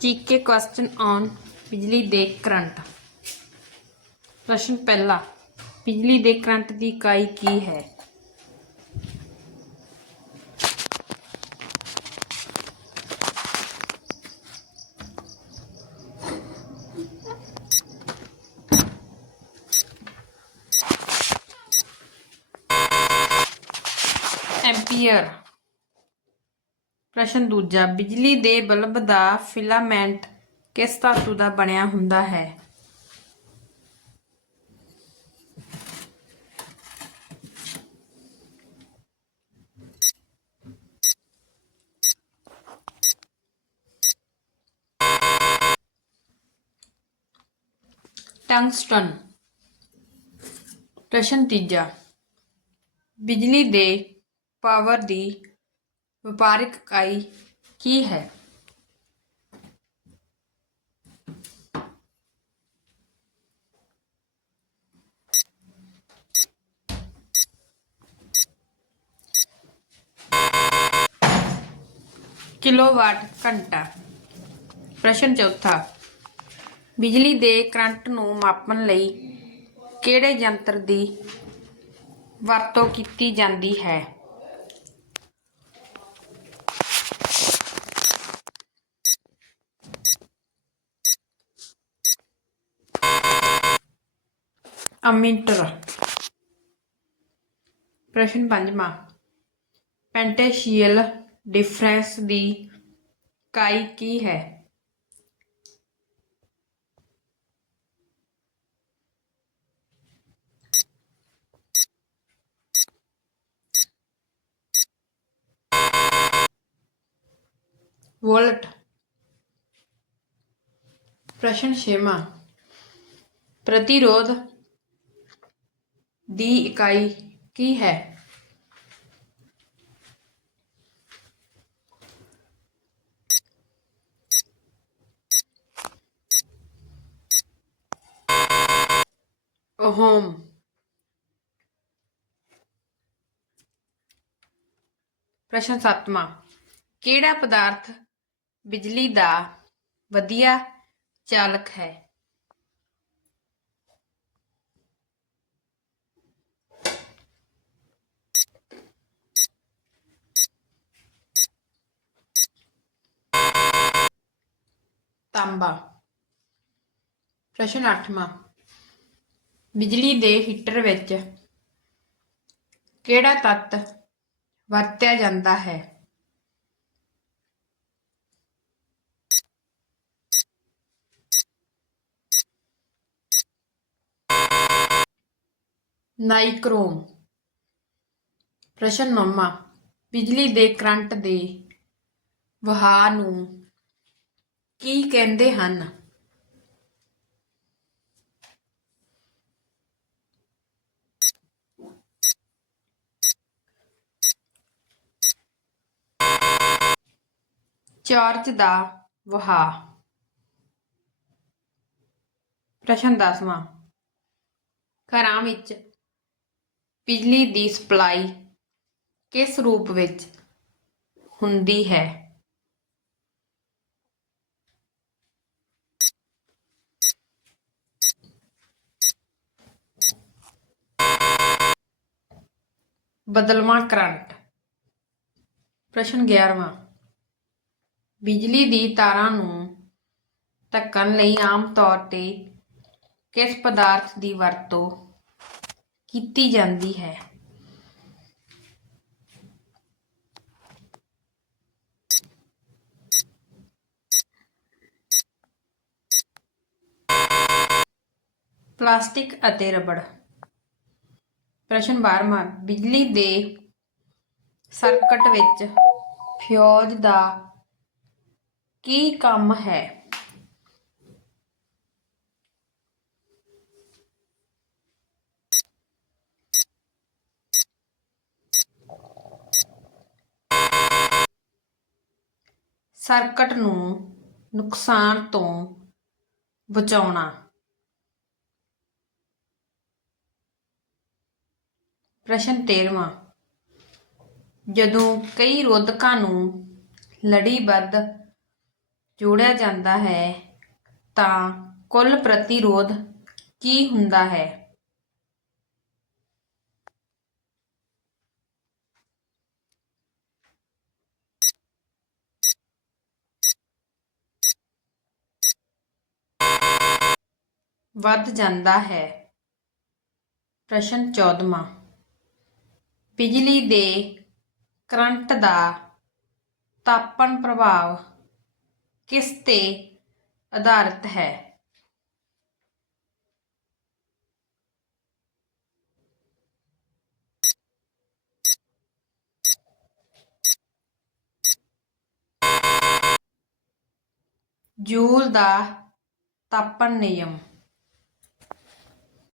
GK question on ਬਿਜਲੀ ਦੇ current. ਪ੍ਰਸ਼ਨ ਪਹਿਲਾ, ਬਿਜਲੀ ਦੇ ਕਰੰਟ ਦੀ ਇਕਾਈ ਕੀ ਹੈ? ਐਂਪੀਅਰ। ਪ੍ਰਸ਼ਨ ਦੂਜਾ, ਬਿਜਲੀ ਦੇ ਬਲਬ ਦਾ ਫਿਲਾਮੈਂਟ ਕਿਸ ਧਾਤੂ ਦਾ ਬਣਿਆ ਹੁੰਦਾ ਹੈ? ਟੰਗਸਟਨ। ਪ੍ਰਸ਼ਨ ਤੀਜਾ, ਬਿਜਲੀ ਦੇ ਪਾਵਰ ਦੀ ਵਪਾਰਕ ਇਕਾਈ ਕੀ ਹੈ? ਕਿਲੋਵਾਟ ਘੰਟਾ। ਪ੍ਰਸ਼ਨ ਚੌਥਾ, ਬਿਜਲੀ ਦੇ ਕਰੰਟ ਨੂੰ ਮਾਪਣ ਲਈ ਕਿਹੜੇ ਯੰਤਰ ਦੀ ਵਰਤੋਂ ਕੀਤੀ ਜਾਂਦੀ ਹੈ? ਅਮੀਟਰ ਪ੍ਰਸ਼ਨ ਪੰਜਵਾਂ ਪੈਂਟੇਸ਼ੀਅਲ ਡਿਫਰੈਂਸ ਦੀ ਇਕਾਈ ਕੀ ਹੈ ਵੋਲਟ ਪ੍ਰਸ਼ਨ ਛੇਵਾਂ ਪ੍ਰਤੀਰੋਧ ਦੀ ਇਕਾਈ ਕੀ ਹੈ ਓਹਮ ਪ੍ਰਸ਼ਨ ਸੱਤਵਾਂ ਕਿਹੜਾ ਪਦਾਰਥ ਬਿਜਲੀ ਦਾ ਵਧੀਆ ਚਾਲਕ ਹੈ ਤਾਂਬਾ। ਪ੍ਰਸ਼ਨ 8ਵਾਂ ਬਿਜਲੀ ਦੇ ਹੀਟਰ ਵਿੱਚ ਕਿਹੜਾ ਤੱਤ ਵਰਤਿਆ ਜਾਂਦਾ ਹੈ? ਨਾਈਕਰੋਮ। ਪ੍ਰਸ਼ਨ 9ਵਾਂ ਬਿਜਲੀ ਦੇ ਕਰੰਟ ਦੇ ਵਹਾਅ ਨੂੰ ਕੀ ਕਹਿੰਦੇ ਹਨ? ਚਾਰਜ ਦਾ ਵਹਾਅ। ਪ੍ਰਸ਼ਨ 10ਵਾਂ ਘਰਾਂ ਵਿੱਚ ਬਿਜਲੀ ਦੀ ਸਪਲਾਈ ਕਿਸ ਰੂਪ ਵਿੱਚ ਹੁੰਦੀ ਹੈ? ਬਦਲਵਾਂ ਕਰੰਟ। ਪ੍ਰਸ਼ਨ 11ਵਾਂ ਬਿਜਲੀ ਦੀ ਤਾਰਾਂ ਨੂੰ ਧੱਕਣ ਲਈ ਆਮ ਤੌਰ ਤੇ ਕਿਸ ਪਦਾਰਥ ਦੀ ਵਰਤੋਂ ਕੀਤੀ ਜਾਂਦੀ ਹੈ? ਪਲਾਸਟਿਕ ਅਤੇ ਰਬੜ। ਪ੍ਰਸ਼ਨ 12ਵਾਂ ਬਿਜਲੀ ਦੇ ਸਰਕਟ ਵਿੱਚ ਫਿਊਜ਼ ਦਾ ਕੀ ਕੰਮ ਹੈ? ਸਰਕਟ ਨੂੰ ਨੁਕਸਾਨ ਤੋਂ ਬਚਾਉਣਾ। ਪ੍ਰਸ਼ਨ 13ਵਾਂ ਜਦੋਂ ਕਈ ਰੋਧਕਾਂ ਨੂੰ ਲੜੀਬੱਧ ਜੋੜਿਆ ਜਾਂਦਾ ਹੈ, ਤਾਂ ਕੁੱਲ ਪ੍ਰਤੀਰੋਧ ਕੀ ਹੁੰਦਾ ਹੈ? ਵੱਧ ਜਾਂਦਾ ਹੈ। ਪ੍ਰਸ਼ਨ 14ਵਾਂ ਬਿਜਲੀ ਦੇ ਕਰੰਟ ਦਾ ਤਾਪਣ ਪ੍ਰਭਾਵ ਕਿਸ ਤੇ ਆਧਾਰਿਤ ਹੈ? ਜੂਲ ਦਾ ਤਾਪਣ ਨਿਯਮ।